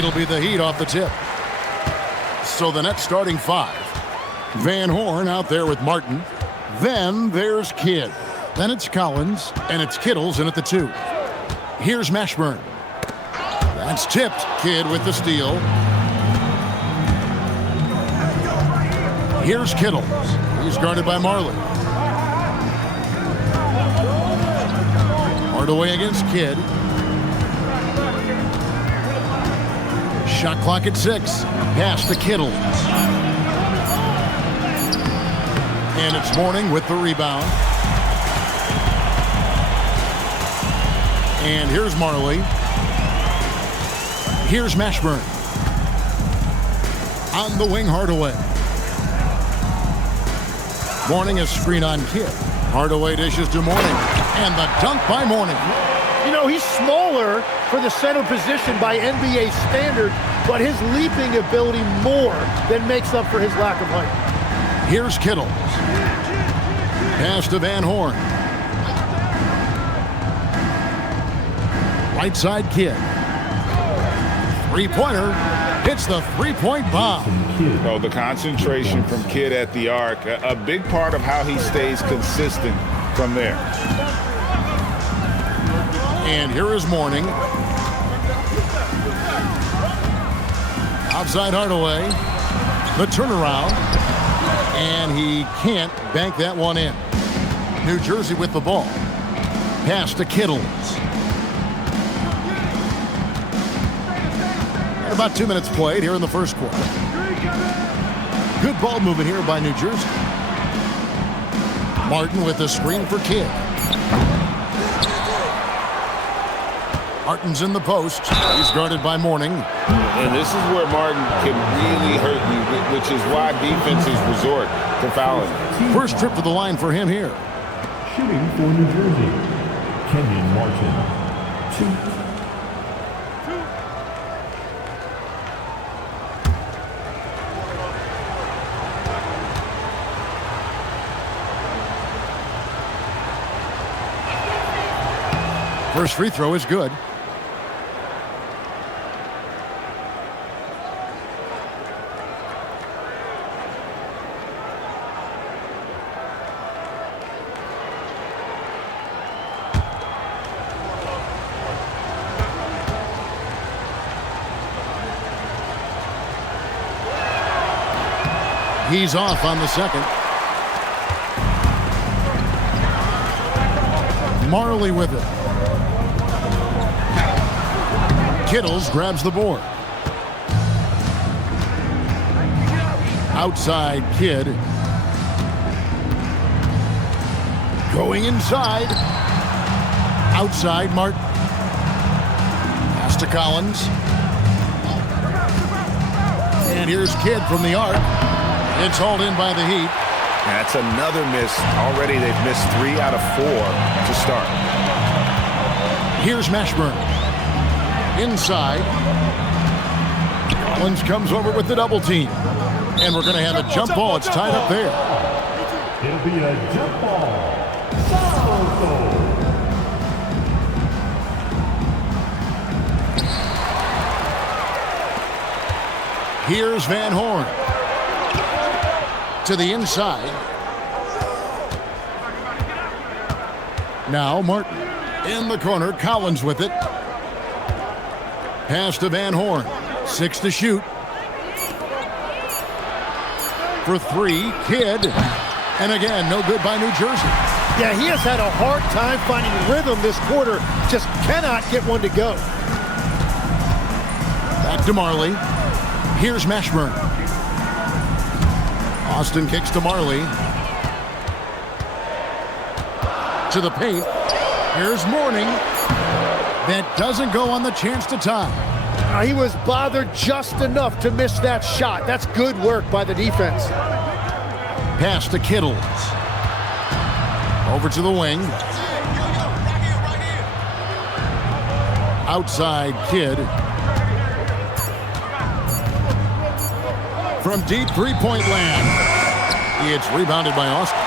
It'll be the Heat off the tip. So the Nets starting five. Van Horn out there with Martin. Then there's Kidd. Then it's Collins, and it's Kittles in at the 2. Here's Mashburn. That's tipped. Kidd with the steal. Here's Kittles. He's guarded by Marley. Hardaway against Kidd. Shot clock at 6. Pass to Kittles. And it's Mourning with the rebound. And here's Marley. Here's Mashburn. On the wing, Hardaway. Mourning a screen on Kidd. Hardaway dishes to Mourning. And the dunk by Mourning. You know, he's smaller for the center position by NBA standards, but his leaping ability more than makes up for his lack of height. Here's Kittles. Pass to Van Horn. Right side Kidd. Three-pointer. Hits the three-point bomb. Oh, the concentration from Kidd at the arc. A big part of how he stays consistent from there. And here is Mourning. Outside Hardaway. The turnaround. And he can't bank that one in. New Jersey with the ball. Pass to Kittles. And about 2 minutes played here in the first quarter. Good ball movement here by New Jersey. Martin with the screen for Kidd. Martin's in the post. He's guarded by Mourning. And this is where Martin can really hurt you, which is why defenses resort to fouling. First trip to the line for him here. Shooting for New Jersey, Kenyon Martin. 2. First free throw is good. He's off on the second. Marley with it. Kittles grabs the board. Outside Kidd. Going inside. Outside Martin. Pass to Collins. And here's Kidd from the arc. It's hauled in by the Heat. That's another miss. Already they've missed 3 out of 4 to start. Here's Mashburn. Inside. Collins comes over with the double team. And we're going to have a jump ball. It's tied up there. It'll be a jump ball. So. Here's Van Horn. To the inside. Now Martin. In the corner. Collins with it. Pass to Van Horn. 6 to shoot. For 3, Kidd. And again, no good by New Jersey. Yeah, he has had a hard time finding rhythm this quarter. Just cannot get one to go. Back to Marley. Here's Mashburn. Austin kicks to Marley. To the paint. Here's Mourning. That doesn't go on the chance to tie. He was bothered just enough to miss that shot. That's good work by the defense. Pass to Kittles. Over to the wing. Outside Kidd. From deep three-point land. It's rebounded by Austin.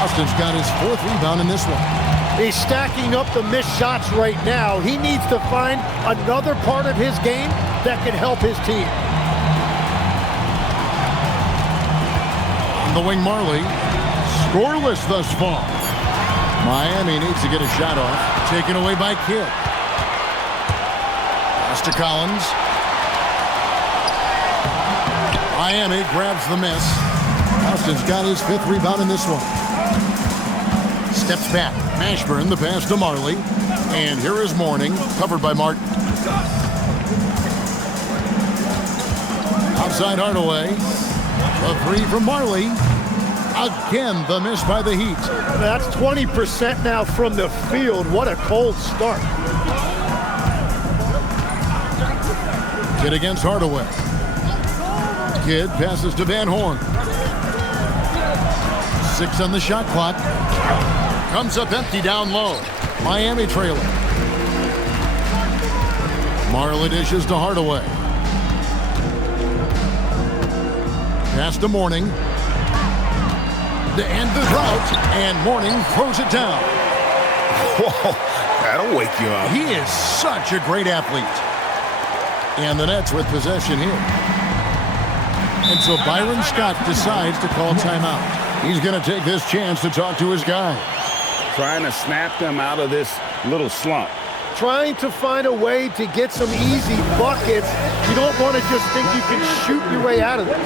Austin's got his 4th rebound in this one. He's stacking up the missed shots right now. He needs to find another part of his game that can help his team. On the wing, Marley. Scoreless thus far. Miami needs to get a shot off. Taken away by Kidd. Pass to Collins. Miami grabs the miss. Austin's got his 5th rebound in this one. Steps back. Mashburn, the pass to Marley. And here is Mourning, covered by Martin. Outside Hardaway. A 3 from Marley. Again, the miss by the Heat. That's 20% now from the field. What a cold start. Kidd against Hardaway. Kidd passes to Van Horn. 6 on the shot clock. Comes up empty down low. Miami trailing. Marley dishes to Hardaway. Pass to Mourning. To end the drought, and Mourning throws it down. Whoa, that'll wake you up. He is such a great athlete. And the Nets with possession here. And so Byron Scott decides to call timeout. He's going to take this chance to talk to his guys. Trying to snap them out of this little slump. Trying to find a way to get some easy buckets. You don't want to just think you can shoot your way out of this.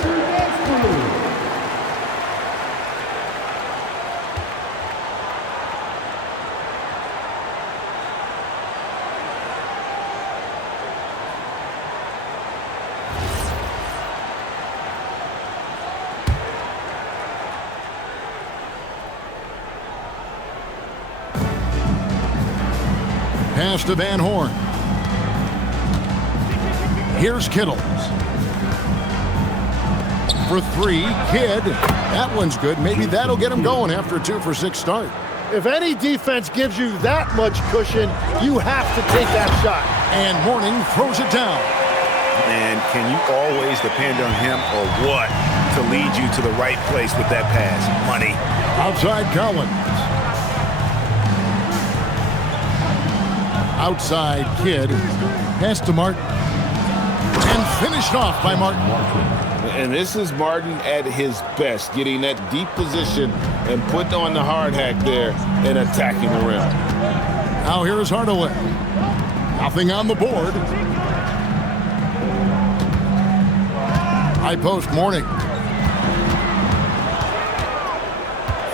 Pass to Van Horn. Here's Kittles. For 3, Kidd. That one's good. Maybe that'll get him going after a 2-for-6 start. If any defense gives you that much cushion, you have to take that shot. And Mourning throws it down. And can you always depend on him or what to lead you to the right place with that pass? Money. Outside Collins. Outside Kidd. Pass to Martin. And finished off by Martin. And this is Martin at his best, getting that deep position and put on the hard hack there and attacking the rim. Now here's Hardaway. Nothing on the board. High post Mourning.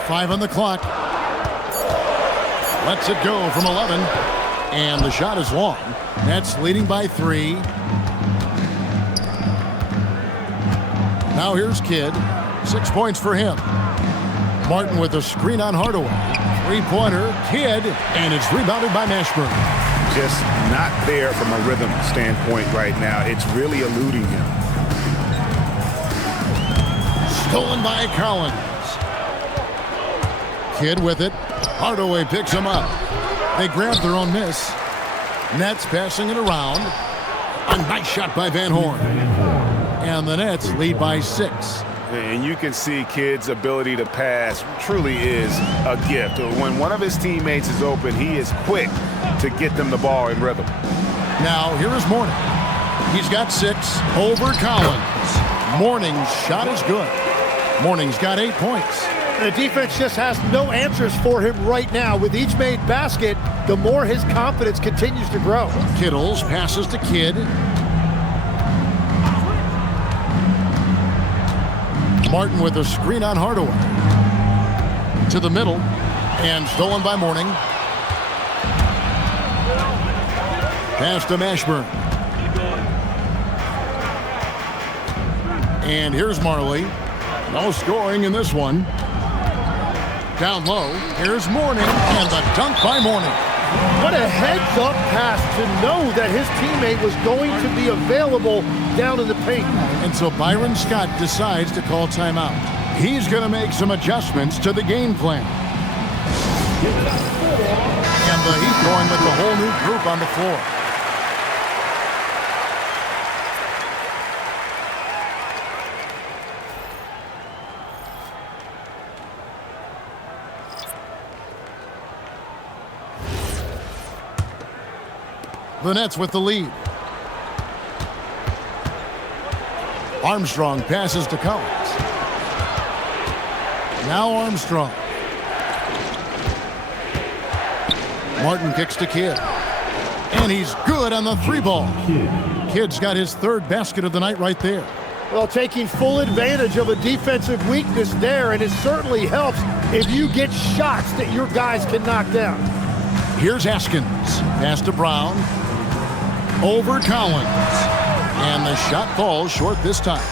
5 on the clock. Lets it go from 11. And the shot is long. Nets leading by 3. Now here's Kidd. 6 points for him. Martin with a screen on Hardaway. 3-pointer, Kidd, and it's rebounded by Mashburn. Just not there from a rhythm standpoint right now. It's really eluding him. Stolen by Collins. Kidd with it. Hardaway picks him up. They grab their own miss. Nets passing it around. A nice shot by Van Horn. And the Nets lead by 6. And you can see Kidd's ability to pass truly is a gift. When one of his teammates is open, he is quick to get them the ball in rhythm. Now, here is Mourning. He's got 6 over Collins. Mourning's shot is good. Mourning's got 8 points. The defense just has no answers for him right now. With each made basket, the more his confidence continues to grow. Kittles passes to Kidd. Martin with a screen on Hardaway. To the middle. And stolen by Mourning. Pass to Mashburn. And here's Marley. No scoring in this one. Down low, here's Mourning, and the dunk by Mourning. What a heads-up pass to know that his teammate was going to be available down in the paint. And so Byron Scott decides to call timeout. He's going to make some adjustments to the game plan. And the Heat going with the whole new group on the floor. The Nets with the lead. Armstrong passes to Collins. Now Armstrong. Martin kicks to Kidd. And he's good on the three ball. Kidd's got his third basket of the night right there. Well, taking full advantage of a defensive weakness there, and it certainly helps if you get shots that your guys can knock down. Here's Haskins. Pass to Brown. Over Collins. And the shot falls short this time.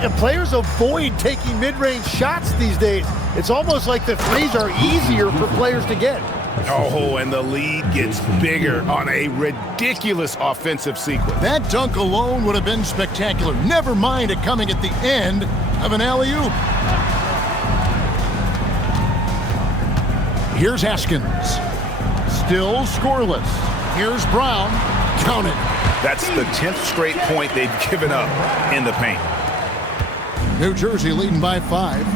And players avoid taking mid-range shots these days. It's almost like the threes are easier for players to get. Oh, and the lead gets bigger on a ridiculous offensive sequence. That dunk alone would have been spectacular. Never mind it coming at the end of an alley-oop. Here's Haskins. Still scoreless. Here's Brown. Count it. That's the 10th straight point they've given up in the paint. New Jersey leading by 5.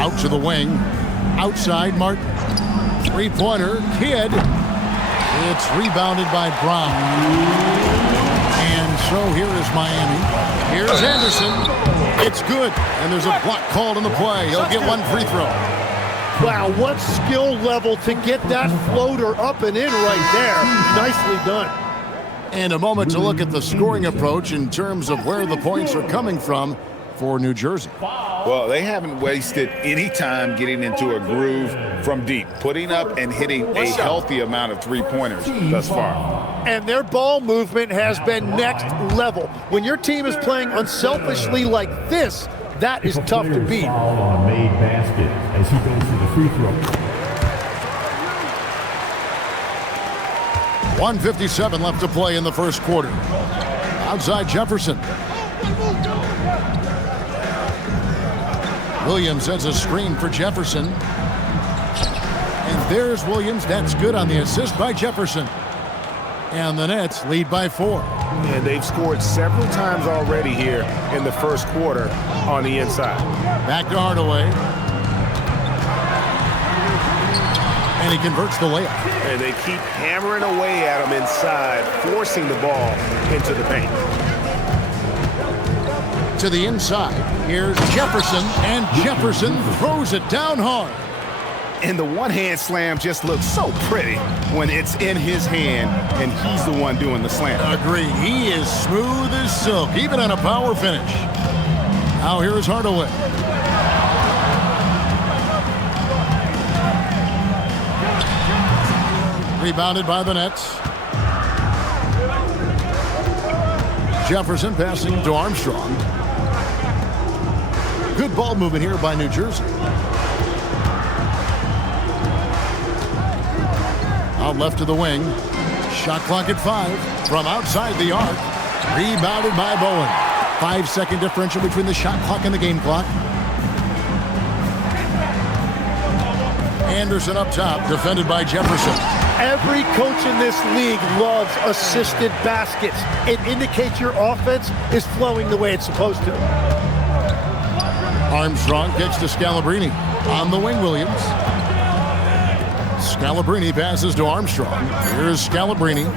Out to the wing. Outside Martin. Three-pointer. Kidd. It's rebounded by Brown. And so here is Miami. Here's Anderson. It's good. And there's a block called on the play. He'll get one free throw. Wow, what skill level to get that floater up and in right there. Nicely done. And a moment to look at the scoring approach in terms of where the points are coming from for New Jersey. Well, they haven't wasted any time getting into a groove from deep, putting up and hitting a healthy amount of three-pointers thus far. And their ball movement has been next level. When your team is playing unselfishly like this, that is tough to beat. Foul on a made basket as he goes to the free throw. 1:57 left to play in the first quarter. Outside Jefferson. Williams sends a screen for Jefferson. And there's Williams. That's good on the assist by Jefferson. And the Nets lead by 4. And they've scored several times already here in the first quarter on the inside. Back to Hardaway. And he converts the layup. And they keep hammering away at him inside, forcing the ball into the paint. To the inside. Here's Jefferson. And Jefferson throws it down hard. And the one-hand slam just looks so pretty when it's in his hand and he's the one doing the slam. Agreed. He is smooth as silk, even on a power finish. Now here is Hardaway. Rebounded by the Nets. Jefferson passing to Armstrong. Good ball movement here by New Jersey. Out left to the wing. Shot clock at 5 from outside the arc. Rebounded by Bowen. 5-second differential between the shot clock and the game clock. Anderson up top, defended by Jefferson. Every coach in this league loves assisted baskets. It indicates your offense is flowing the way it's supposed to. Armstrong kicks to Scalabrine. On the wing, Williams. Scalabrine passes to Armstrong. Here's Scalabrine.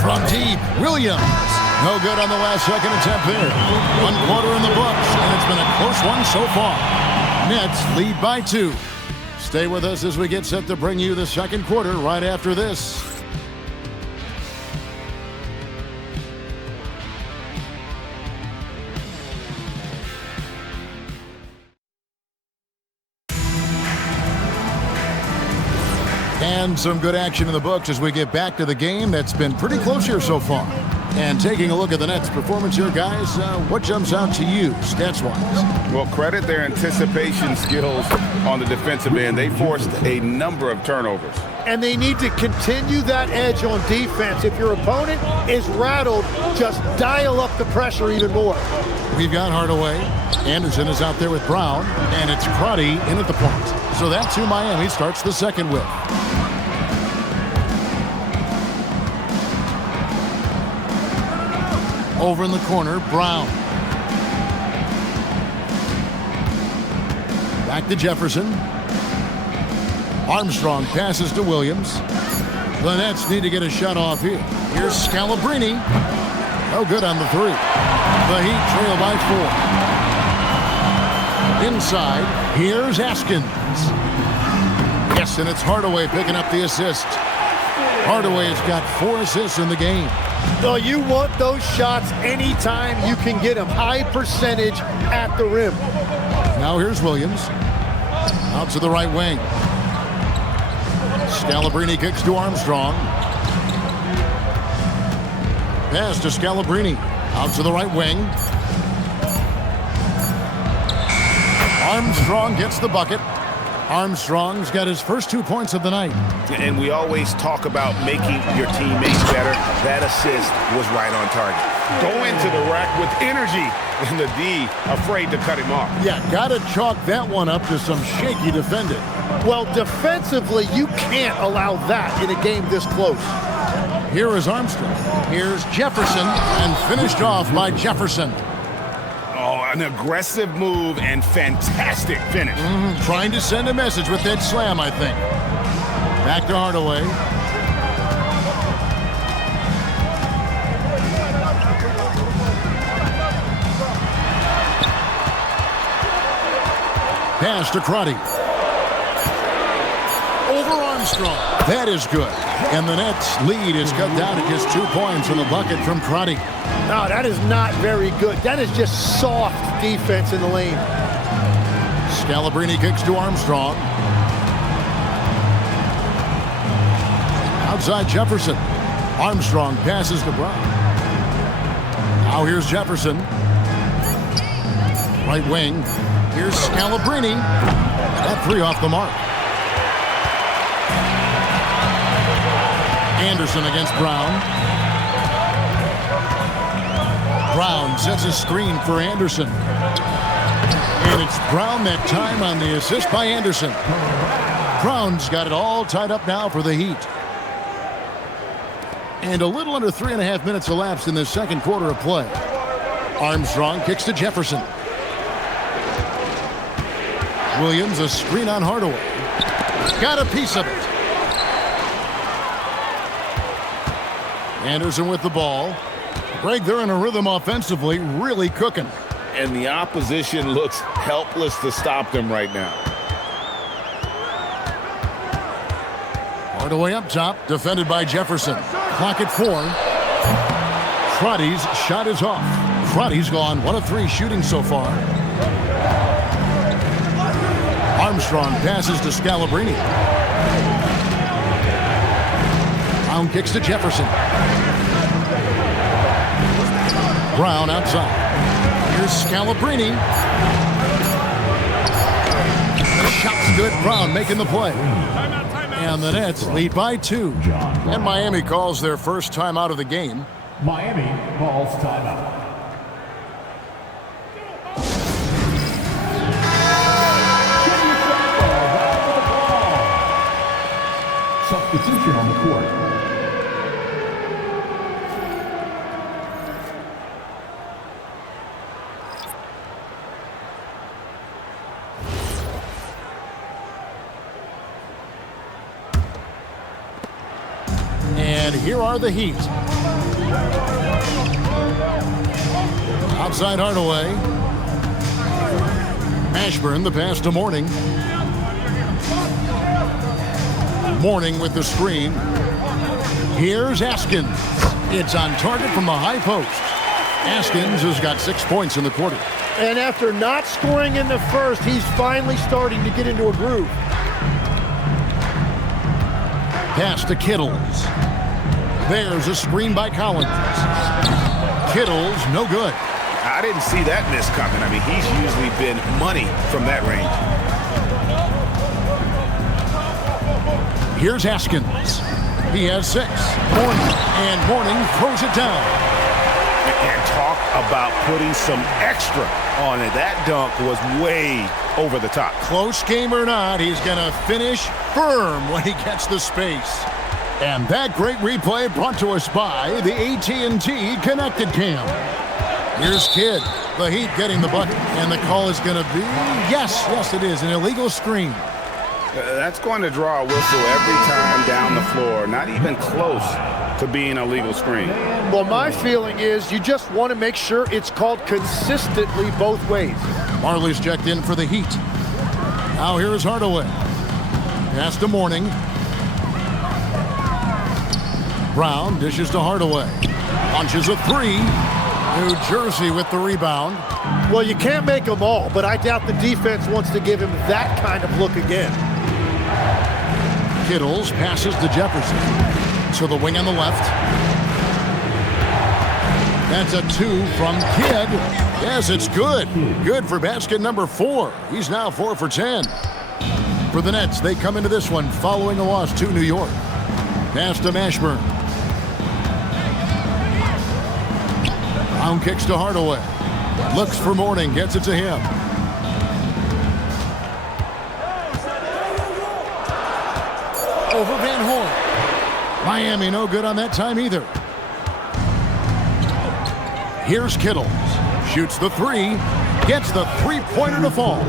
From deep, Williams. No good on the last second attempt there. 1 quarter in the books, and it's been a close one so far. Nets lead by 2. Stay with us as we get set to bring you the second quarter right after this. And some good action in the books as we get back to the game that's been pretty close here so far. And taking a look at the Nets' performance here, guys, what jumps out to you, stats-wise? Well, credit their anticipation skills on the defensive end. They forced a number of turnovers. And they need to continue that edge on defense. If your opponent is rattled, just dial up the pressure even more. We've got Hardaway. Anderson is out there with Brown, and it's Crotty in at the point. So that's who Miami starts the second with. Over in the corner, Brown. Back to Jefferson. Armstrong passes to Williams. The Nets need to get a shot off here. Here's Scalabrine. No good on the three. The Heat trail by 4. Inside, here's Askins. Yes, and it's Hardaway picking up the assist. Hardaway has got 4 assists in the game. So you want those shots anytime you can get them. High percentage at the rim. Now here's Williams. Out to the right wing. Scalabrine kicks to Armstrong. Pass to Scalabrine. Out to the right wing. Armstrong gets the bucket. Armstrong's got his first 2 points of the night. And we always talk about making your teammates better. That assist was right on target. Go into the rack with energy, and the D afraid to cut him off. Yeah, gotta chalk that one up to some shaky defending. Well, defensively, you can't allow that in a game this close. Here is Armstrong. Here's Jefferson, and finished off by Jefferson. Oh, an aggressive move and fantastic finish. Trying to send a message with that slam, I think. Back to Hardaway. Pass to Crotty. Over Armstrong. That is good. And the Nets' lead is cut down to just 2 points from the bucket from Crotty. No, that is not very good. That is just soft defense in the lane. Scalabrine kicks to Armstrong. Outside Jefferson. Armstrong passes to Brown. Now here's Jefferson. Right wing. Here's Scalabrine. That 3 off the mark. Anderson against Brown. Brown sets a screen for Anderson. And it's Brown that time on the assist by Anderson. Brown's got it all tied up now for the Heat. And a little under 3.5 minutes elapsed in the second quarter of play. Armstrong kicks to Jefferson. Williams, a screen on Hardaway. Got a piece of it. Anderson with the ball. Greg, they're in a rhythm offensively, really cooking. And the opposition looks helpless to stop them right now. Hardaway up top, defended by Jefferson. Clock at 4. Crotty's shot is off. Crotty's gone 1 of 3 shooting so far. Armstrong passes to Scalabrine. Brown kicks to Jefferson. Brown outside. Here's Scalabrine. The shot's good. Brown making the play. And the Nets lead by 2. And Miami calls their first timeout of the game. Miami calls timeout. Substitution on the court. And here are the Heat. Outside Hardaway. Ashburn, the pass to Mourning. Mourning with the screen. Here's Askins. It's on target from the high post. Askins has got 6 points in the quarter. And after not scoring in the first, he's finally starting to get into a groove. Pass to Kittles. There's a screen by Collins. Kittles, no good. I didn't see that miss coming. I mean, he's usually been money from that range. Here's Askins. He has 6. Mourning. And Mourning throws it down. And talk about putting some extra on it. That dunk was way over the top. Close game or not, he's going to finish firm when he gets the space. And that great replay brought to us by the AT&T Connected Cam. Here's Kidd. The Heat getting the bucket. And the call is going to be, yes, it is, an illegal screen. That's going to draw a whistle every time down the floor. not even close to being a legal screen. Well, my feeling is you just want to make sure it's called consistently both ways. Marley's checked in for the Heat. Now here is Hardaway. Pass to Mourning. Brown dishes to Hardaway. Launches a three. New Jersey with the rebound. Well, you can't make them all, but I doubt the defense wants to give him that kind of look again. Kittles passes to Jefferson. To the wing on the left. That's a two from Kidd. Yes, it's good. Good for basket number 4. He's now 4 for 10. For the Nets, they come into this one following a loss to New York. Pass to Mashburn. Brown kicks to Hardaway. Looks for Mourning, gets it to him. Over Van Horn. Miami no good on that time either. Here's Kittles. Shoots the three. Gets the three-pointer to fall.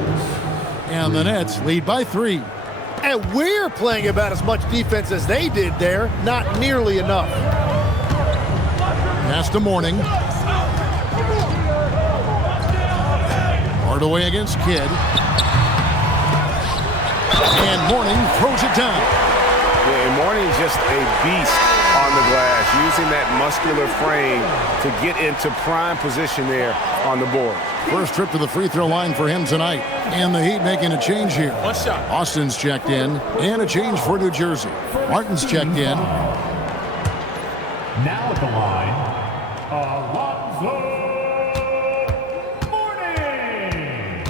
And the Nets lead by 3. And we're playing about as much defense as they did there. Not nearly enough. Pass to Mourning. Hardaway against Kidd. And Mourning throws it down. Yeah, and Mourning's just a beast on the glass, using that muscular frame to get into prime position there on the board. First trip to the free throw line for him tonight. And the Heat making a change here. One shot. Austin's checked in. And a change for New Jersey. Martin's checked in. Now at the line, Alonzo Mourning.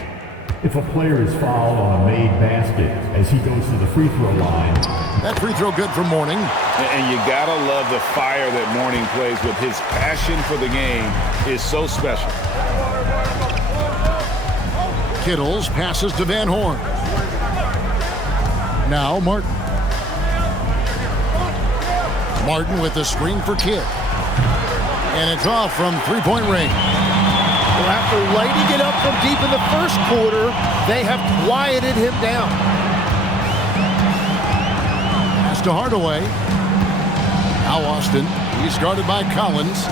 If a player is fouled on a made basket as he goes to the free throw line. That free throw good for Mourning. And you gotta love the fire that Mourning plays with. His passion for the game is so special. Kittles passes to Van Horn. Now Martin. Martin with the screen for Kidd. And it's off from three-point range. Well, after lighting it up from deep in the first quarter, they have quieted him down. Pass to Hardaway. Now Austin. He's guarded by Collins.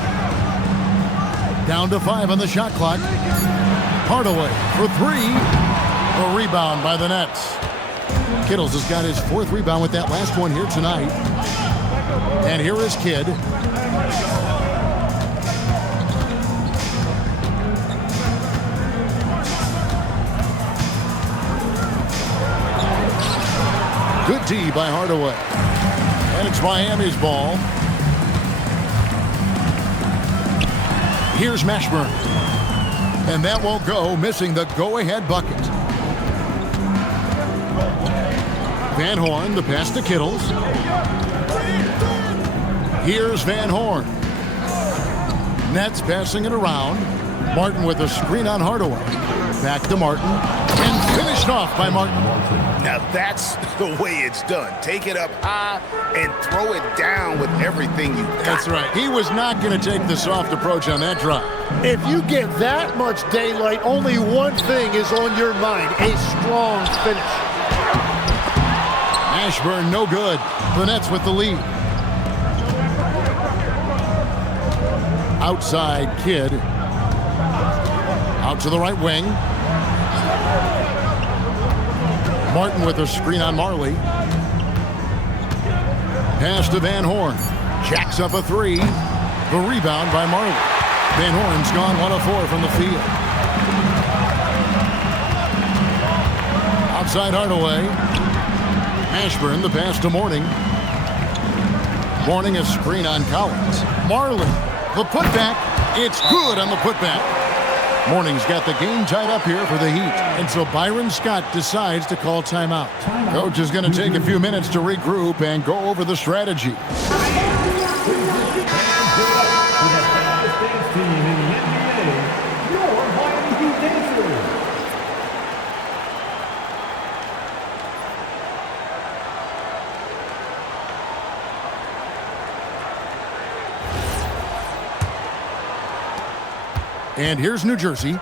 Down to 5 on the shot clock. Hardaway for 3. A rebound by the Nets. Kittles has got his 4th rebound with that last one here tonight. And here is Kidd. Good D by Hardaway. And it's Miami's ball. Here's Mashburn. And that won't go, missing the go-ahead bucket. Van Horn, the pass to Kittles. Here's Van Horn. Nets passing it around. Martin with a screen on Hardaway. Back to Martin. And finished off by Martin. Now that's the way it's done. Take it up high and throw it down with everything you got. That's right. He was not going to take the soft approach on that drive. If you get that much daylight, only one thing is on your mind: a strong finish. Mashburn no good. The Nets with the lead. Outside Kidd. Out to the right wing. Martin with a screen on Marley. Pass to Van Horn. Jacks up a 3. The rebound by Marley. Van Horn's gone 1 of 4 from the field. Outside Hardaway. Mashburn, the pass to Mourning. Mourning a screen on Collins. Marley, the putback. It's good on the putback. Mourning's got the game tied up here for the Heat. And so Byron Scott decides to call timeout. Coach is going to take a few minutes to regroup and go over the strategy. And here's New Jersey.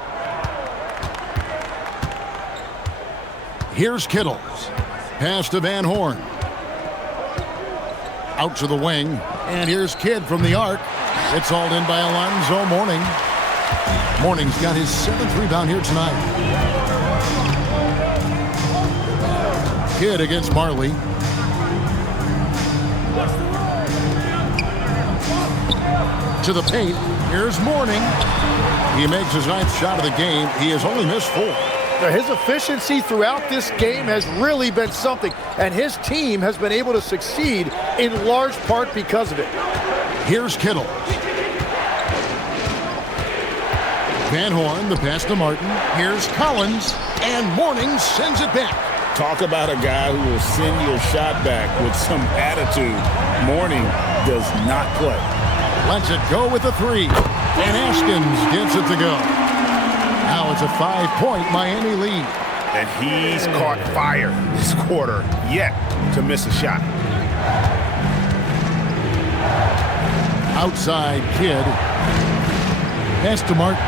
Here's Kittles. Pass to Van Horn. Out to the wing. And here's Kidd from the arc. It's hauled in by Alonzo Mourning. Mourning's got his 7th rebound here tonight. Kidd against Marley. To the paint. Here's Mourning. He makes his 9th shot of the game. He has only missed 4. Now, his efficiency throughout this game has really been something, and his team has been able to succeed in large part because of it. Here's Kittle. Van Horn, the pass to Martin. Here's Collins, and Mourning sends it back. Talk about a guy who will send your shot back with some attitude. Mourning does not play. Lets it go with a 3. And Askins gets it to go. Now it's a 5-point Miami lead. And he's caught fire this quarter, yet to miss a shot. Outside Kidd. Pass to Martin.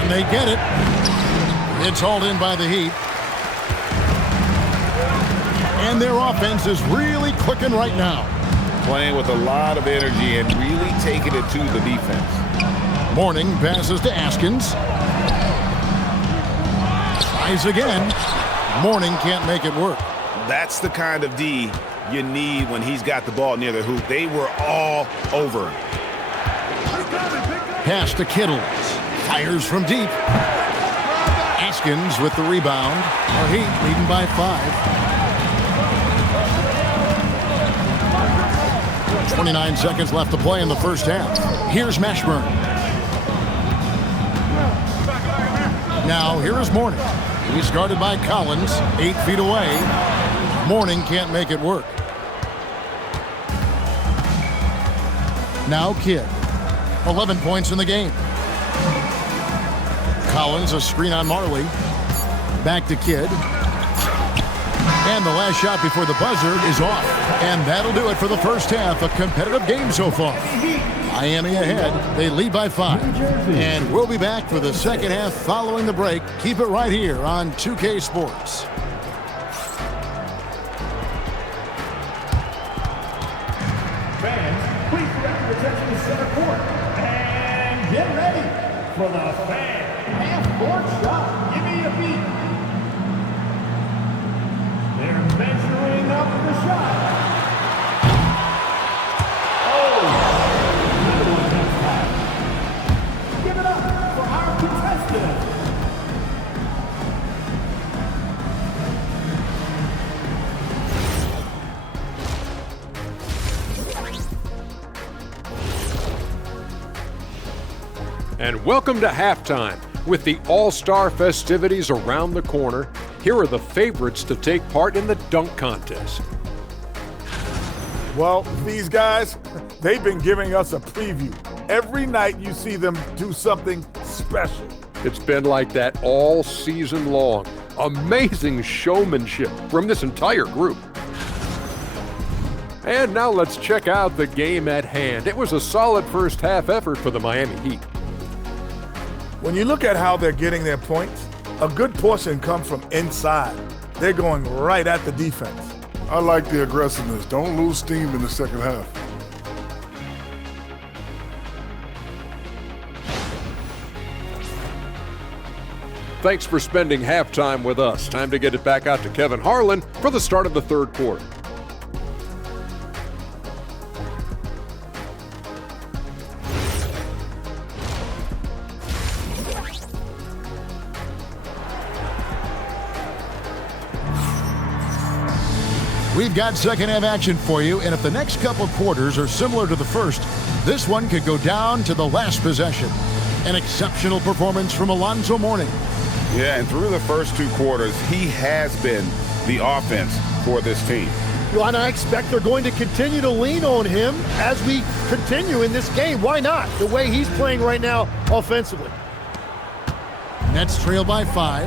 And they get it. It's hauled in by the Heat. And their offense is really clicking right now. Playing with a lot of energy and really taking it to the defense. Mourning passes to Askins. Tries again. Mourning can't make it work. That's the kind of D you need when he's got the ball near the hoop. They were all over him. Pass to Kittles. Fires from deep. Askins with the rebound. Our Heat leading by 5. 29 seconds left to play in the first half. Here's Mashburn. Now, here is Mourning. He's guarded by Collins, 8 feet away. Mourning can't make it work. Now Kidd. 11 points in the game. Collins, a screen on Marley. Back to Kidd. And the last shot before the buzzer is off. And that'll do it for the first half. A competitive game so far. Miami ahead. They lead by 5. And we'll be back for the second half following the break. Keep it right here on 2K Sports. Fans, please direct your attention to center court. And get ready for the fan half-court shot. Give me a beat. They're measuring up the shot. Oh! Another one comes back. Give it up for our contestant. And welcome to halftime. With the All-Star festivities around the corner, here are the favorites to take part in the dunk contest. Well, these guys, they've been giving us a preview. Every night you see them do something special. It's been like that all season long. Amazing showmanship from this entire group. And now let's check out the game at hand. It was a solid first half effort for the Miami Heat. When you look at how they're getting their points, a good portion comes from inside. They're going right at the defense. I like the aggressiveness. Don't lose steam in the second half. Thanks for spending halftime with us. Time to get it back out to Kevin Harlan for the start of the third quarter. We've got second half action for you, and if the next couple quarters are similar to the first, this one could go down to the last possession. An exceptional performance from Alonzo Mourning. Yeah, and through the first 2 quarters, he has been the offense for this team. Well, and I expect they're going to continue to lean on him as we continue in this game. Why not? The way he's playing right now offensively. Nets trail by 5.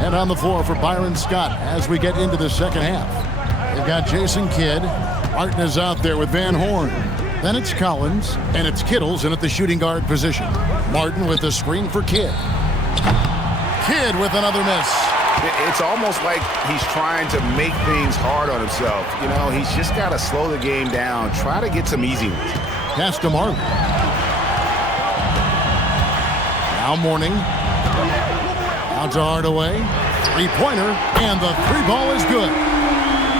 And on the floor for Byron Scott as we get into the second half. They've got Jason Kidd. Martin is out there with Van Horn. Then it's Collins, and it's Kittles in at the shooting guard position. Martin with the screen for Kidd. Kidd with another miss. It's almost like he's trying to make things hard on himself. You know, he's just got to slow the game down, try to get some easy ones. Pass to Marley. Now Mourning. Out to Hardaway. Three-pointer, and the three ball is good.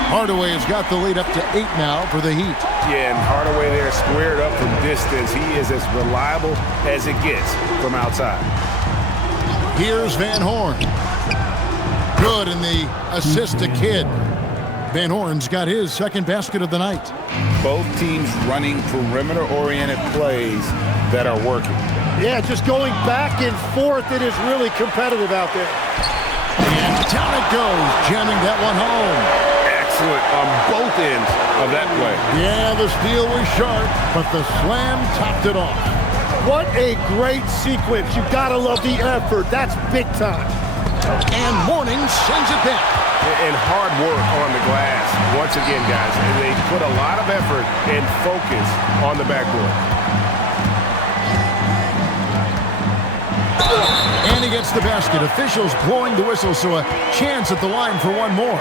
Hardaway has got the lead up to 8 now for the Heat. Yeah, and Hardaway there squared up from distance. He is as reliable as it gets from outside. Here's Van Horn. Good in the assist to Kidd. Van Horn's got his second basket of the night. Both teams running perimeter-oriented plays that are working. Yeah, just going back and forth. It is really competitive out there. And down it goes, jamming that one home. Excellent on both ends of that play. Yeah, the steal was sharp, but the slam topped it off. What a great sequence. You gotta love the effort. That's big time. And Mourning sends it back. And hard work on the glass. Once again, guys, they put a lot of effort and focus on the backboard. And he gets the basket. Officials blowing the whistle, so a chance at the line for one more.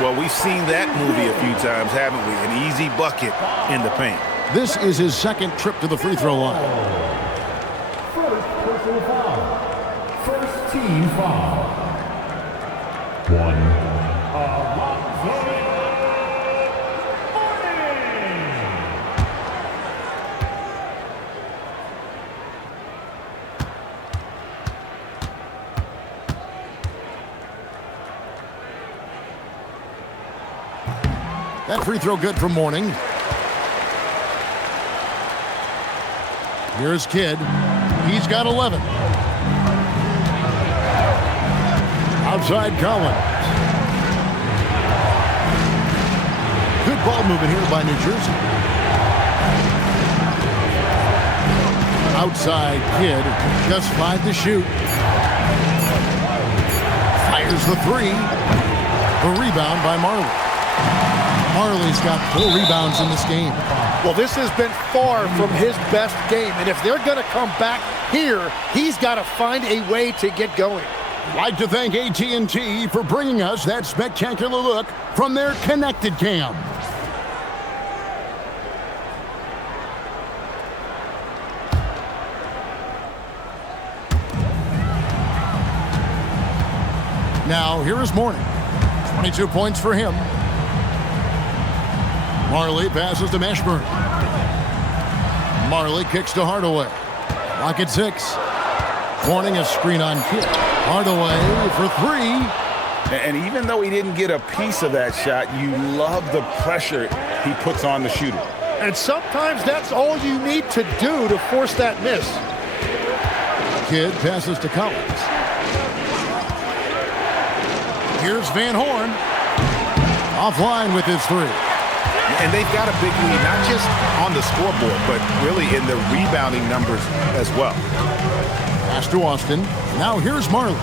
Well, we've seen that movie a few times, haven't we? An easy bucket in the paint. This is his second trip to the free throw line. First personal foul. First team foul. One. Alonzo Mourning. That free throw good from Mourning. Here's Kidd. He's got 11. Outside Collins. Good ball movement here by New Jersey. Outside Kidd. Just 5 to shoot. Fires the 3. The rebound by Marley. Marley's got 4 rebounds in this game. Well, this has been far from his best game, and if they're going to come back here, he's got to find a way to get going. Like to thank AT&T for bringing us that spectacular look from their connected cam. Now, here is Mourning. 22 points for him. Marley passes to Mashburn. Marley kicks to Hardaway. Lock at 6. Mourning a screen on Kidd. Hardaway for 3. And even though he didn't get a piece of that shot, you love the pressure he puts on the shooter. And sometimes that's all you need to do to force that miss. Kidd passes to Collins. Here's Van Horn. Offline with his 3. And they've got a big lead, not just on the scoreboard, but really in the rebounding numbers as well. Pass to Austin. Now here's Marley.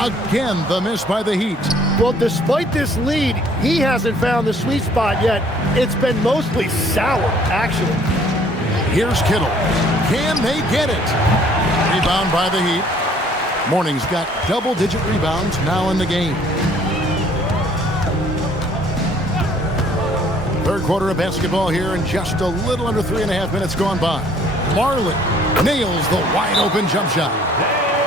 Again, the miss by the Heat. Well, despite this lead, he hasn't found the sweet spot yet. It's been mostly sour, actually. Here's Kittle. Can they get it? Rebound by the Heat. Mourning's got double-digit rebounds now in the game. Third quarter of basketball here, and just a little under 3.5 minutes gone by. Marley nails the wide-open jump shot.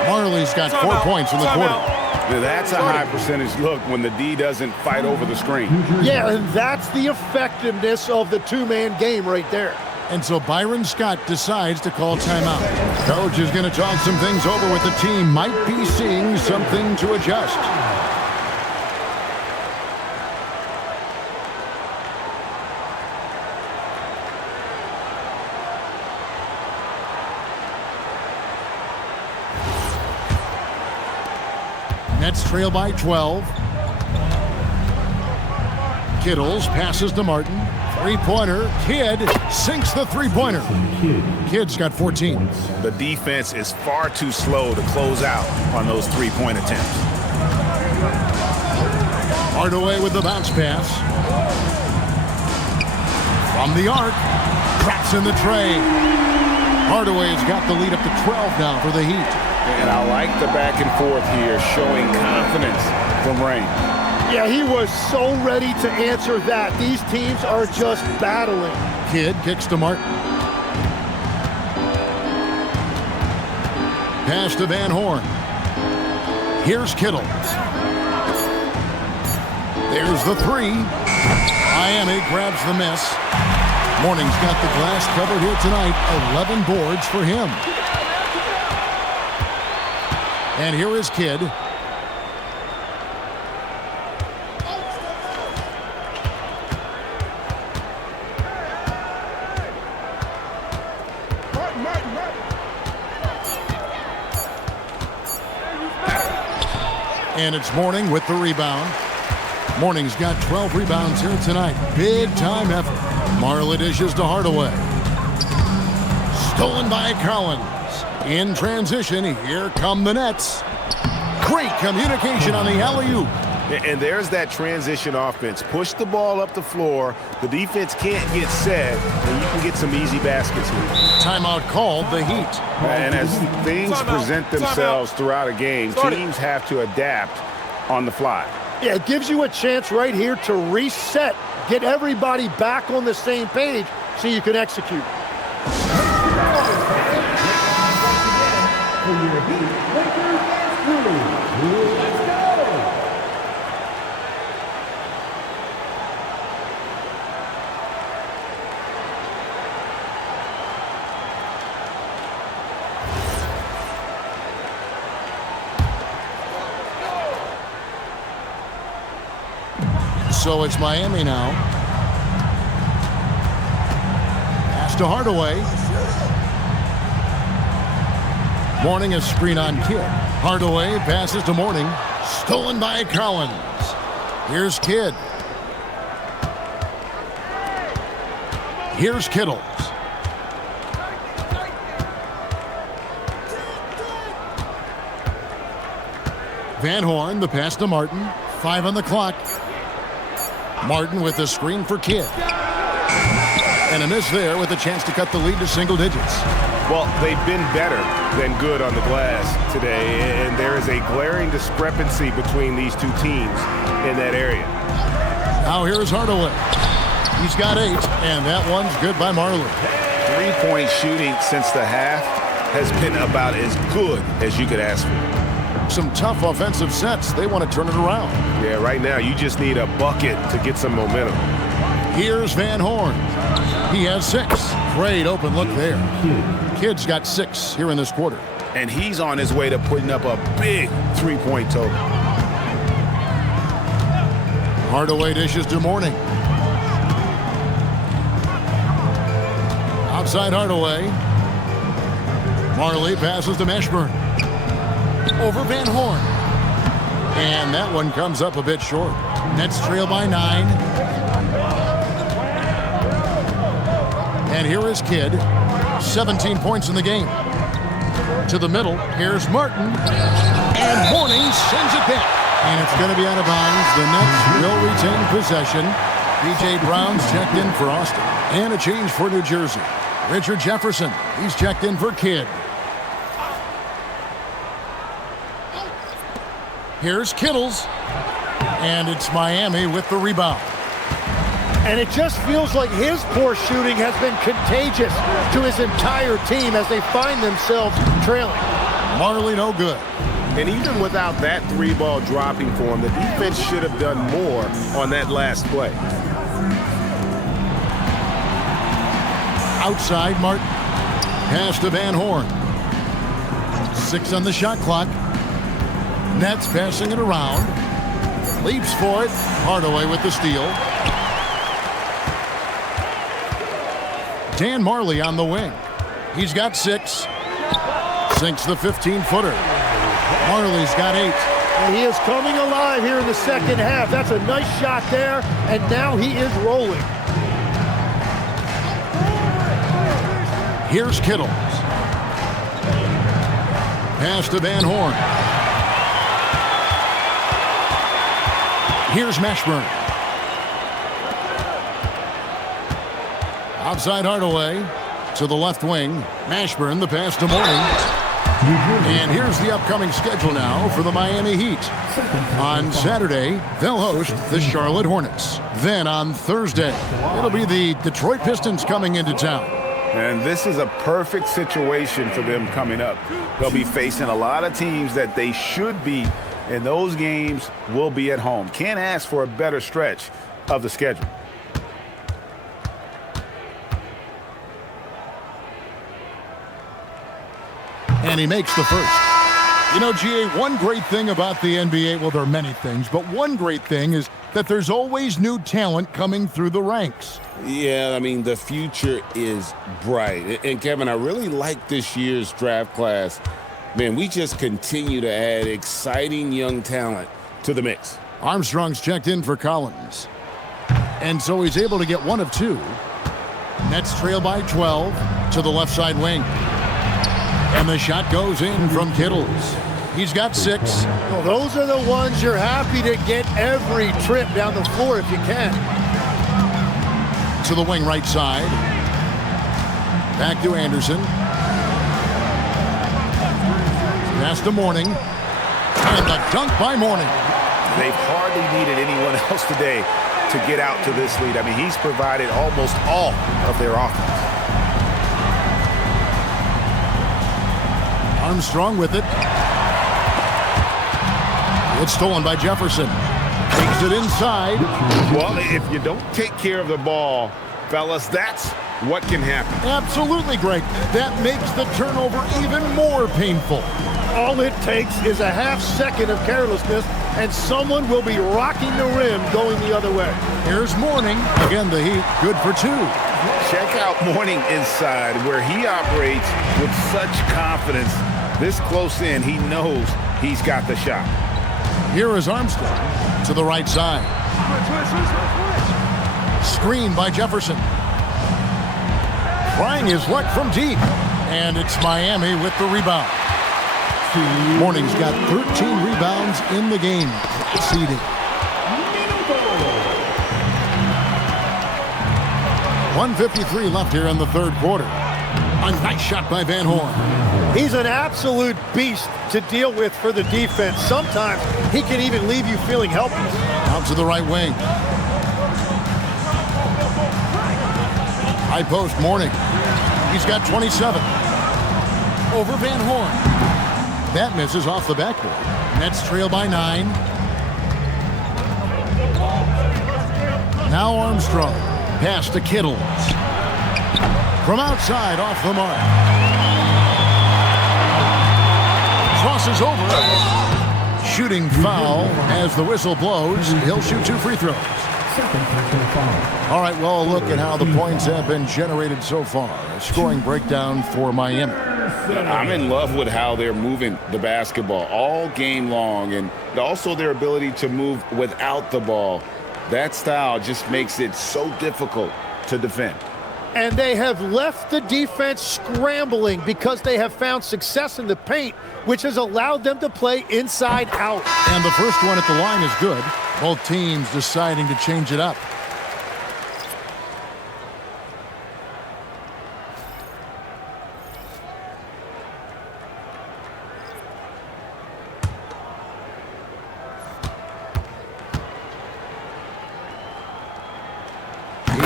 Marley's got 4 points in the quarter. Now, that's a high percentage look when the D doesn't fight over the screen. Yeah, and that's the effectiveness of the two-man game right there. And so Byron Scott decides to call timeout. Coach is going to talk some things over with the team. Might be seeing something to adjust. Nets trail by 12. Kittles passes to Martin. Three-pointer. Kidd sinks the three-pointer. Kidd's got 14. The defense is far too slow to close out on those three-point attempts. Hardaway with the bounce pass. From the arc. Traps in the tray. Hardaway's got the lead up to 12 now for the Heat. And I like the back and forth here, showing confidence from Rain. Yeah, he was so ready to answer that. These teams are just battling. Kidd kicks to Martin. Pass to Van Horn. Here's Kittle. There's the three. Miami grabs the miss. Morning's got the glass covered here tonight. 11 boards for him. And here is Kidd. And it's Morning with the rebound. Morning's got 12 rebounds here tonight. Big time effort. Marley dishes to Hardaway. Stolen by Collins. In transition, here come the Nets. Great communication on the alley-oop. And there's that transition offense. Push the ball up the floor. The defense can't get set, and you can get some easy baskets here. Timeout called, the Heat. And as things present themselves throughout a game, teams have to adapt on the fly. Yeah, it gives you a chance right here to reset, get everybody back on the same page so you can execute. For your Heat, Lakers dance crew, let's go! So it's Miami now. Pass to Hardaway. Morning a screen on Kidd. Hardaway passes to Morning. Stolen by Collins. Here's Kidd. Here's Kittles. Van Horn, the pass to Martin. 5 on the clock. Martin with the screen for Kidd. And a miss there with a chance to cut the lead to single digits. Well, they've been better than good on the glass today, and there is a glaring discrepancy between these two teams in that area. Now here's Hardaway. He's got 8, and that one's good by Marley. Three-point shooting since the half has been about as good as you could ask for. Some tough offensive sets. They want to turn it around. Yeah, right now you just need a bucket to get some momentum. Here's Van Horn. He has 6. Great open look there. Kidd's got 6 here in this quarter. And he's on his way to putting up a big three-point total. Hardaway dishes to Morning. Outside Hardaway. Marley passes to Mashburn. Over Van Horn. And that one comes up a bit short. Nets trail by 9. And here is Kidd. 17 points in the game. To the middle. Here's Martin. And Morning sends it back. And it's going to be out of bounds. The Nets will retain possession. B.J. Brown's checked in for Austin. And a change for New Jersey. Richard Jefferson. He's checked in for Kidd. Here's Kittles. And it's Miami with the rebound. And it just feels like his poor shooting has been contagious to his entire team as they find themselves trailing. Marley no good. And even without that 3-ball dropping for him, the defense should have done more on that last play. Outside Martin. Pass to Van Horn. 6 on the shot clock. Nets passing it around. Leaps for it. Hardaway with the steal. Dan Marley on the wing. He's got 6. Sinks the 15-footer. Marley's got 8. And he is coming alive here in the second half. That's a nice shot there, and now he is rolling. Here's Kittles. Pass to Van Horn. Here's Mashburn. Outside Hardaway to the left wing. Mashburn, the pass to Morning. And here's the upcoming schedule now for the Miami Heat. On Saturday, they'll host the Charlotte Hornets. Then on Thursday, it'll be the Detroit Pistons coming into town. And this is a perfect situation for them coming up. They'll be facing a lot of teams that they should beat, and those games will be at home. Can't ask for a better stretch of the schedule. And he makes the first. You know, GA, one great thing about the NBA, well, there are many things, but one great thing is that there's always new talent coming through the ranks. Yeah, I mean, the future is bright. And, Kevin, I really like this year's draft class. Man, we just continue to add exciting young talent to the mix. Armstrong's checked in for Collins. And so he's able to get one of two. Nets trail by 12 to the left side wing. And the shot goes in from Kittles. He's got 6. Well, those are the ones you're happy to get every trip down the floor if you can. To the wing right side. Back to Anderson. Pass to Mourning. And the dunk by Mourning. They've hardly needed anyone else today to get out to this lead. I mean, he's provided almost all of their offense. Armstrong with it. It's stolen by Jefferson. Takes it inside. Well, if you don't take care of the ball, fellas, that's what can happen. Absolutely, Greg. That makes the turnover even more painful. All it takes is a half second of carelessness, and someone will be rocking the rim going the other way. Here's Mourning. Again, the Heat good for 2. Check out Mourning inside, where he operates with such confidence. This close in, he knows he's got the shot. Here is Armstrong to the right side. Screen by Jefferson. Trying his luck from deep. And it's Miami with the rebound. Mourning's got 13 rebounds in the game. Seeding. 1:53 left here in the third quarter. A nice shot by Van Horn. He's an absolute beast to deal with for the defense. Sometimes he can even leave you feeling helpless. Out to the right wing. High post, Mourning. He's got 27. Over Van Horn. That misses off the backboard. Nets trail by 9. Now Armstrong. Pass to Kittles. From outside, off the mark. Crosses over. Shooting foul as the whistle blows. He'll shoot 2 free throws. All right, well, look at how the points have been generated so far. A scoring breakdown for Miami. I'm in love with how they're moving the basketball all game long, and also their ability to move without the ball. That style just makes it so difficult to defend. And they have left the defense scrambling because they have found success in the paint, which has allowed them to play inside out. And the first one at the line is good. Both teams deciding to change it up.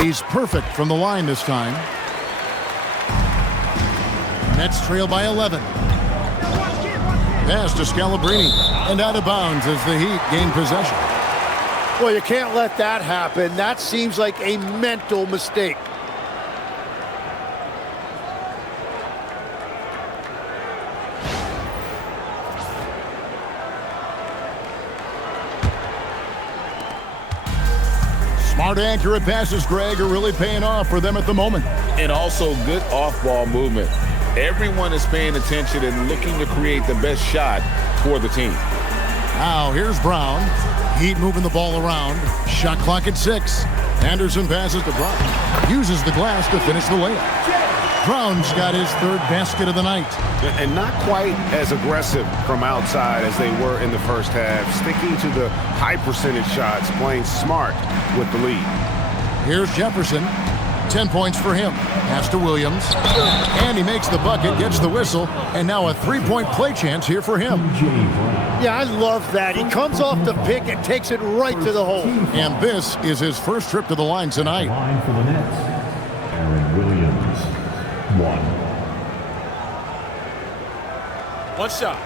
He's perfect from the line this time. Nets trail by 11. Pass to Scalabrine. And out of bounds as the Heat gain possession. Well, you can't let that happen. That seems like a mental mistake. Smart, accurate passes, Greg, are really paying off for them at the moment. And also good off-ball movement. Everyone is paying attention and looking to create the best shot for the team. Now, here's Brown. Heat moving the ball around. Shot clock at 6. Anderson passes to Brown. Uses the glass to finish the layup. Brown's got his 3rd basket of the night. And not quite as aggressive from outside as they were in the first half. Sticking to the high percentage shots, playing smart with the lead. Here's Jefferson 10 points for him. Pass to Williams. And he makes the bucket, gets the whistle, and now a three-point play chance here for him. Yeah, I love that. He comes off the pick and takes it right to the hole. And this is his first trip to the line tonight. Line for the Nets, Aaron Williams, 1. One shot.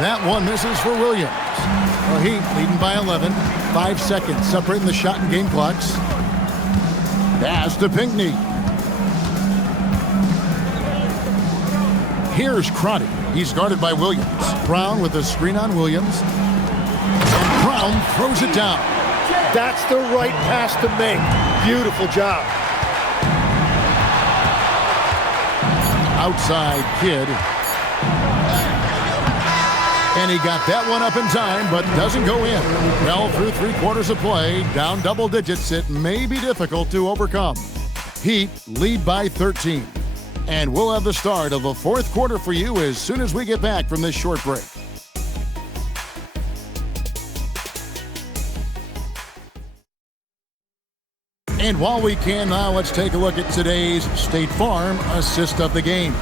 That one misses for Williams. The Heat leading by 11. 5 seconds separating the shot and game clocks. Pass to Pinckney. Here's Crotty. He's guarded by Williams. Brown with a screen on Williams. And Brown throws it down. That's the right pass to make. Beautiful job. Outside Kidd. And he got that one up in time, but doesn't go in. Well, through 3/4 of play, down double digits, it may be difficult to overcome. Heat lead by 13. And we'll have the start of the fourth quarter for you as soon as we get back from this short break. And while we can now, let's take a look at today's State Farm assist of the game.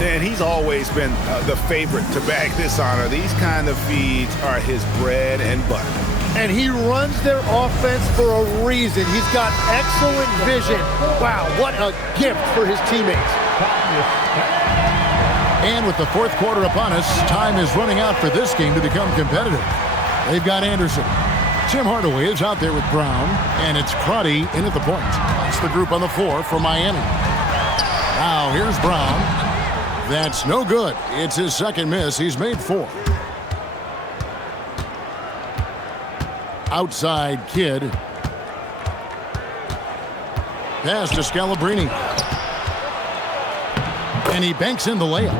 And he's always been the favorite to bag this honor. These kind of feeds are his bread and butter. And he runs their offense for a reason. He's got excellent vision. Wow, what a gift for his teammates. And with the fourth quarter upon us, time is running out for this game to become competitive. They've got Anderson. Tim Hardaway is out there with Brown, and it's Crotty in at the point. That's the group on the floor for Miami. Now here's Brown. That's no good. It's his second miss. He's made 4. Outside Kidd. Pass to Scalabrine. And he banks in the layup.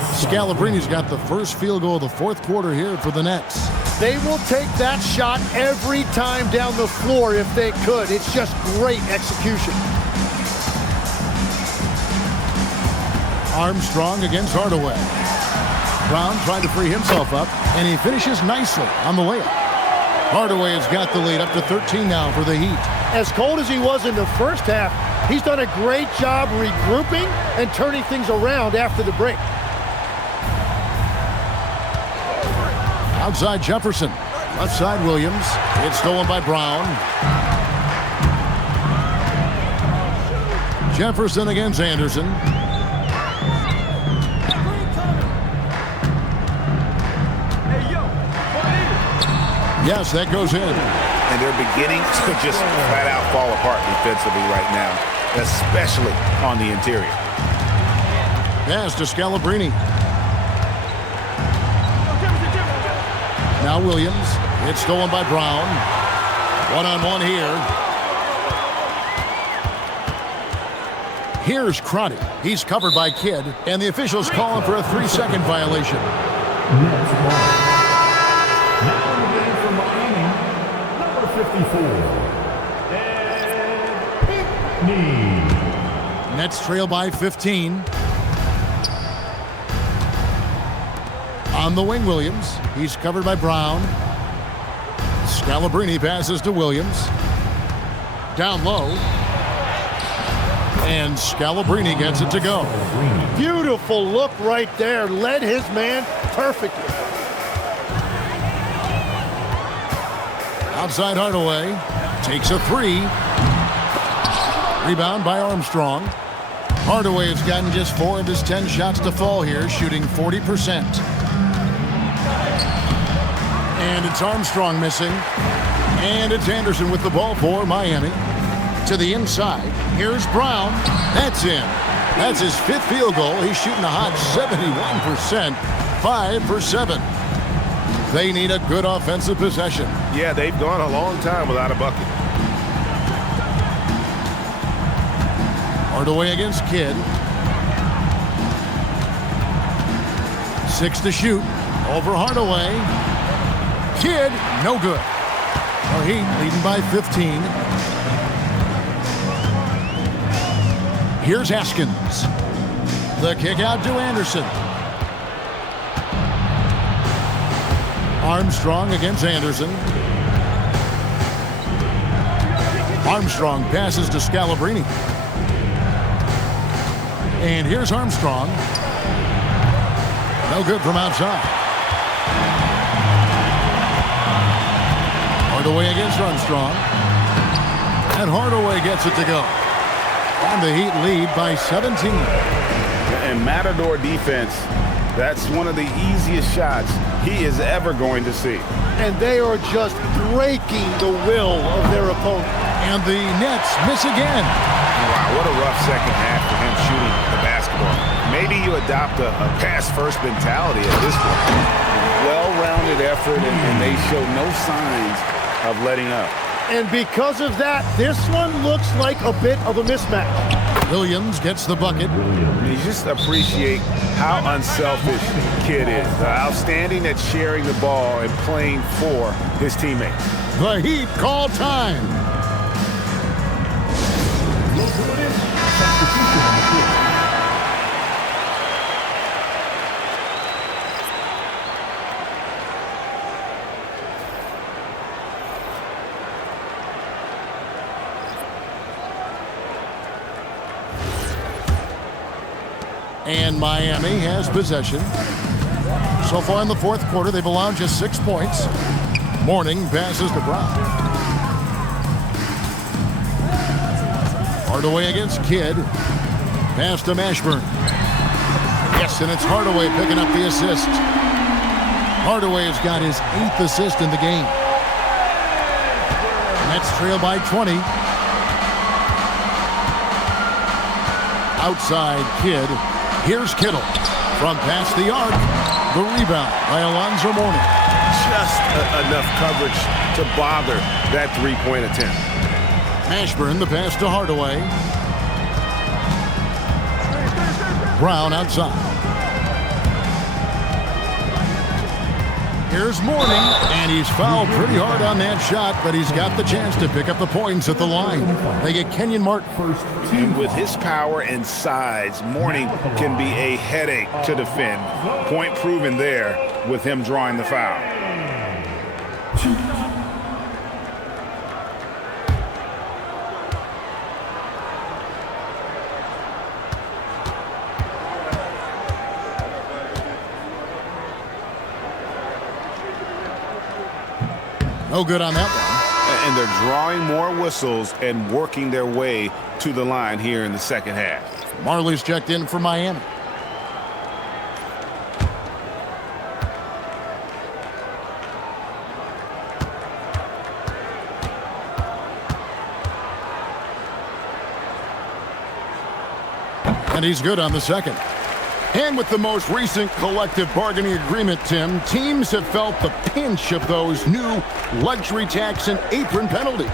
Scalabrine's got the first field goal of the fourth quarter here for the Nets. They will take that shot every time down the floor if they could. It's just great execution. Armstrong against Hardaway. Brown trying to free himself up, and he finishes nicely on the layup. Hardaway has got the lead up to 13 now for the Heat. As cold as he was in the first half, he's done a great job regrouping and turning things around after the break. Outside Jefferson. Left side Williams. It's stolen by Brown. Jefferson against Anderson. Yes, that goes in. And they're beginning to just flat out fall apart defensively right now, especially on the interior. Pass to Scalabrine. Now Williams. It's stolen by Brown. One-on-one here. Here's Crotty. He's covered by Kidd, and the officials call him for a 3-second violation. Nets ball. Now in the game for Miami, number 54, and Pinckney. Nets trail by 15. On the wing, Williams. He's covered by Brown. Scalabrine passes to Williams. Down low. And Scalabrine gets it to go. Beautiful look right there. Led his man perfectly. Outside Hardaway. Takes a 3. Rebound by Armstrong. Hardaway has gotten just 4 of his 10 shots to fall here, shooting 40%. And it's Armstrong missing. And it's Anderson with the ball for Miami. To the inside. Here's Brown. That's in. That's his 5th field goal. He's shooting a hot 71%. 5 for 7. They need a good offensive possession. Yeah, they've gone a long time without a bucket. Hardaway against Kidd. 6 to shoot. Over Hardaway. Kidd, no good. The Heat leading by 15. Here's Haskins. The kick out to Anderson. Armstrong against Anderson. Armstrong passes to Scalabrini. And here's Armstrong. No good from outside. Hardaway against Armstrong. And Hardaway gets it to go. And the Heat lead by 17. And Matador defense, that's one of the easiest shots he is ever going to see. And they are just breaking the will of their opponent. And the Nets miss again. Wow, what a rough second half for him shooting the basketball. Maybe you adopt a pass-first mentality at this point. Well-rounded effort, and they show no signs of letting up. And because of that, this one looks like a bit of a mismatch. Williams gets the bucket. You just appreciate how unselfish Kid is. Outstanding at sharing the ball and playing for his teammates. The Heat call time. And Miami has possession. So far in the fourth quarter, they've allowed just 6 points. Mourning passes to Brown. Hardaway against Kidd. Pass to Mashburn. Yes, and it's Hardaway picking up the assist. Hardaway has got his 8th assist in the game. Nets trail by 20. Outside Kidd. Here's Kittle from past the arc. The rebound by Alonzo Mourning. Just enough coverage to bother that three-point attempt. Mashburn, the pass to Hardaway. Brown outside. Here's Mourning, and he's fouled pretty hard on that shot, but he's got the chance to pick up the points at the line. They get Kenyon Martin. And with his power and size, Mourning can be a headache to defend. Point proven there with him drawing the foul. No good on that one. And they're drawing more whistles and working their way to the line here in the second half. Marley's checked in for Miami. And he's good on the second. And with the most recent collective bargaining agreement, Tim, teams have felt the pinch of those new luxury tax and apron penalties.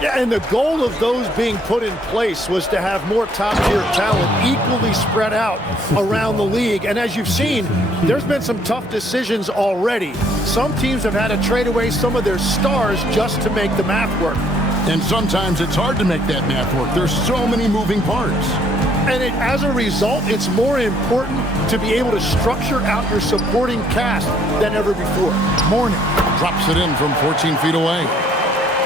Yeah, and the goal of those being put in place was to have more top-tier talent equally spread out around the league. And as you've seen, there's been some tough decisions already. Some teams have had to trade away some of their stars just to make the math work. And sometimes it's hard to make that math work. There's so many moving parts. And as a result, it's more important to be able to structure out your supporting cast than ever before. Mourning drops it in from 14 feet away.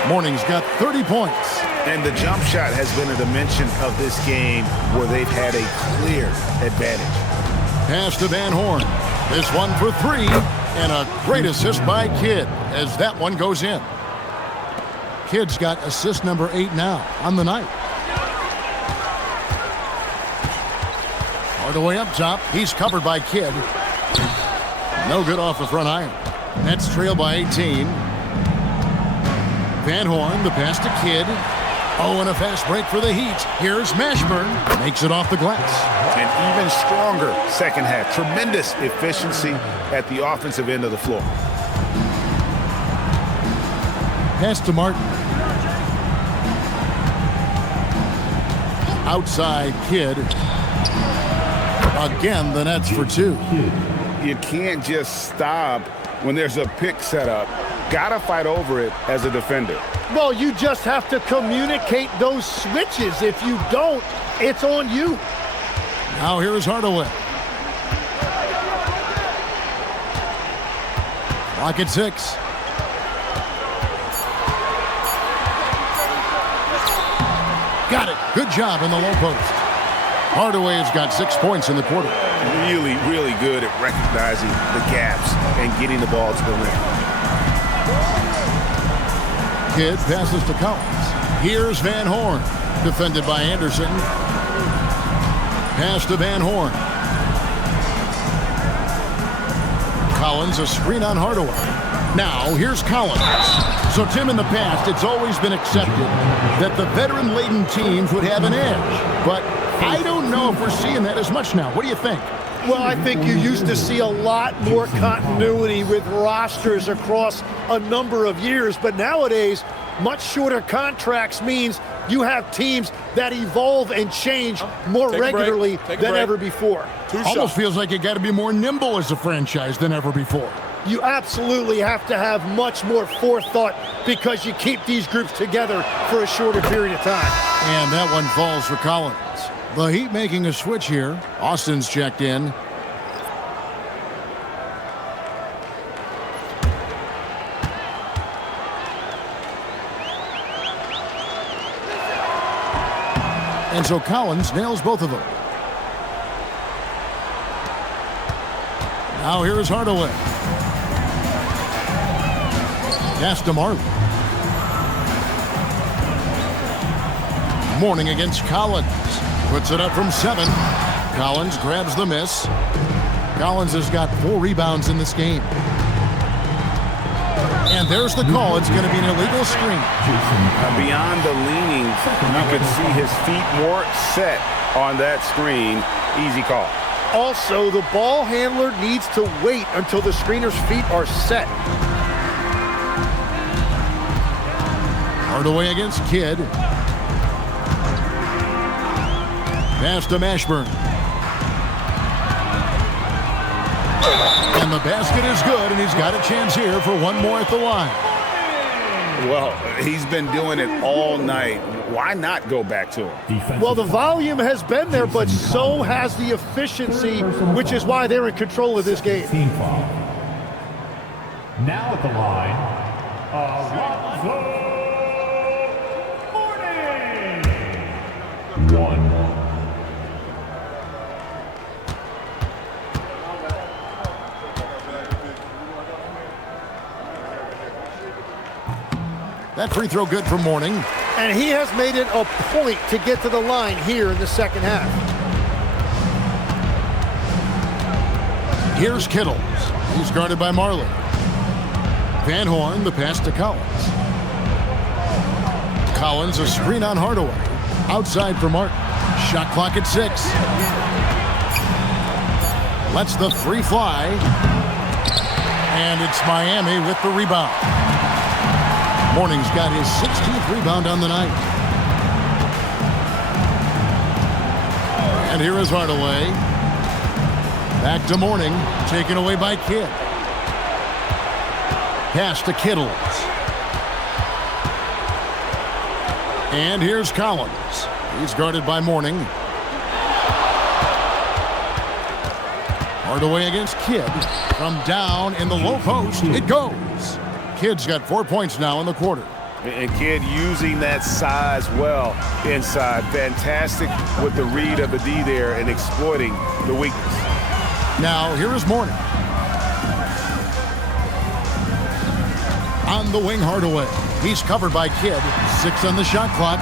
Mourning's got 30 points. And the jump shot has been a dimension of this game where they've had a clear advantage. Pass to Van Horn. This one for 3, and a great assist by Kidd as that one goes in. Kidd's got assist number 8 now on the night. Hardaway up top. He's covered by Kidd. No good off the front iron. Nets trail by 18. Van Horn, the pass to Kidd. Oh, and a fast break for the Heat. Here's Mashburn. Makes it off the glass. An even stronger second half. Tremendous efficiency at the offensive end of the floor. Pass to Martin. Outside Kidd. Again, the Nets for 2. You can't just stop when there's a pick set up. Gotta fight over it as a defender. Well, you just have to communicate those switches. If you don't, it's on you. Now here is Hardaway. Clock at 6. Got it. Good job in the low post. Hardaway has got 6 points in the quarter. Really, really good at recognizing the gaps and getting the ball to the rim. Kidd passes to Collins. Here's Van Horn. Defended by Anderson. Pass to Van Horn. Collins, a screen on Hardaway. Now, here's Collins. So, Tim, in the past, it's always been accepted that the veteran-laden teams would have an edge. But I don't know if we're seeing that as much now. What do you think? Well, I think you used to see a lot more continuity with rosters across a number of years. But nowadays, much shorter contracts means you have teams that evolve and change more regularly than ever before. Almost feels like you got to be more nimble as a franchise than ever before. You absolutely have to have much more forethought because you keep these groups together for a shorter period of time. And that one falls for Collins. The Heat making a switch here. Austin's checked in. And so Collins nails both of them. Now here is Hardaway. Pass to Marley. Mourning against Collins. Puts it up from 7. Collins grabs the miss. Collins has got 4 rebounds in this game. And there's the call. It's going to be an illegal screen. Beyond the leaning, you could see his feet more set on that screen. Easy call. Also, the ball handler needs to wait until the screener's feet are set. Hardaway against Kidd. Pass to Mashburn. And the basket is good, and he's got a chance here for one more at the line. Well, he's been doing it all night. Why not go back to him? Well, the volume has been there, but so has the efficiency, which is why they're in control of this game. Team foul. Now at the line, Alonzo Mourning. 1. That free throw good for Mourning. And he has made it a point to get to the line here in the second half. Here's Kittles. He's guarded by Marley. Van Horn, the pass to Collins. Collins, a screen on Hardaway. Outside for Martin. Shot clock at 6. Lets the 3 fly. And it's Miami with the rebound. Mourning's got his 16th rebound on the night. And here is Hardaway. Back to Mourning, taken away by Kidd. Pass to Kittles. And here's Collins. He's guarded by Mourning. Hardaway against Kidd. From down in the low post, it goes. Kidd's got 4 points now in the quarter. And Kidd using that size well inside. Fantastic with the read of the D there and exploiting the weakness. Now, here is Mourning. On the wing, Hardaway. He's covered by Kidd. 6 on the shot clock.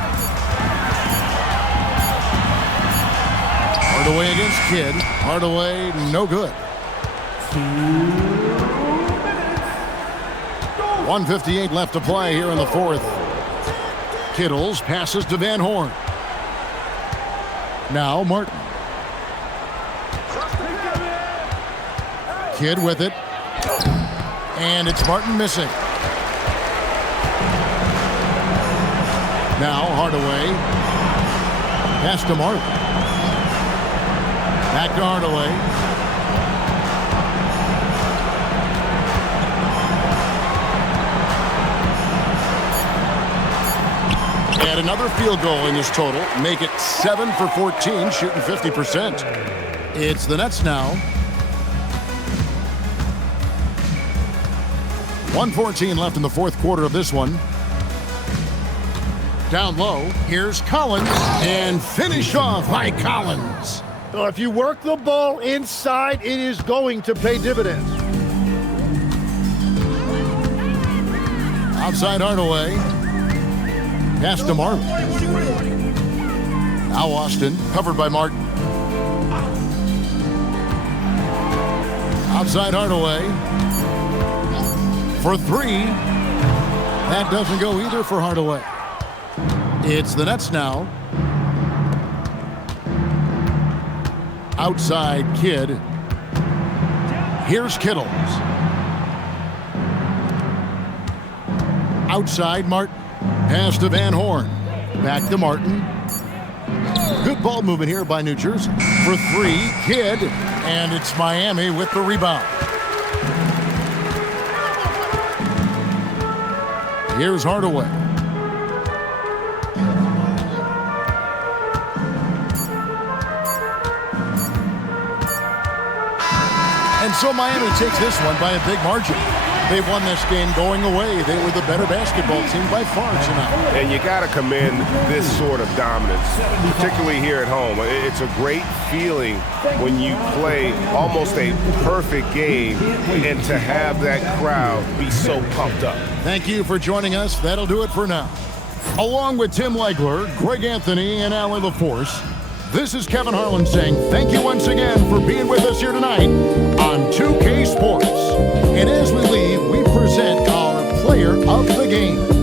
Hardaway against Kidd. Hardaway, no good. 1:58 left to play here in the fourth. Kittles passes to Van Horn. Now Martin. Kidd with it. And it's Martin missing. Now Hardaway. Pass to Martin. Back to Hardaway. Add another field goal in this total. Make it 7 for 14, shooting 50%. It's the Nets now. 1:14 left in the fourth quarter of this one. Down low, here's Collins, and finish off by Collins. Well, if you work the ball inside, it is going to pay dividends. Outside Hardaway. Pass to Martin. Now Austin, covered by Martin. Outside Hardaway. For three. That doesn't go either for Hardaway. It's the Nets now. Outside Kidd. Here's Kittles. Outside Martin. Pass to Van Horn. Back to Martin. Good ball movement here by New Jersey. For three, Kidd. And it's Miami with the rebound. Here's Hardaway. And so Miami takes this one by a big margin. They won this game going away. They were the better basketball team by far tonight. And you got to commend this sort of dominance, particularly here at home. It's a great feeling when you play almost a perfect game and to have that crowd be so pumped up. Thank you for joining us. That'll do it for now. Along with Tim Legler, Greg Anthony, and Allie LaForce, this is Kevin Harlan saying thank you once again for being with us here tonight on 2K Sports. And as we leave, we present our player of the game.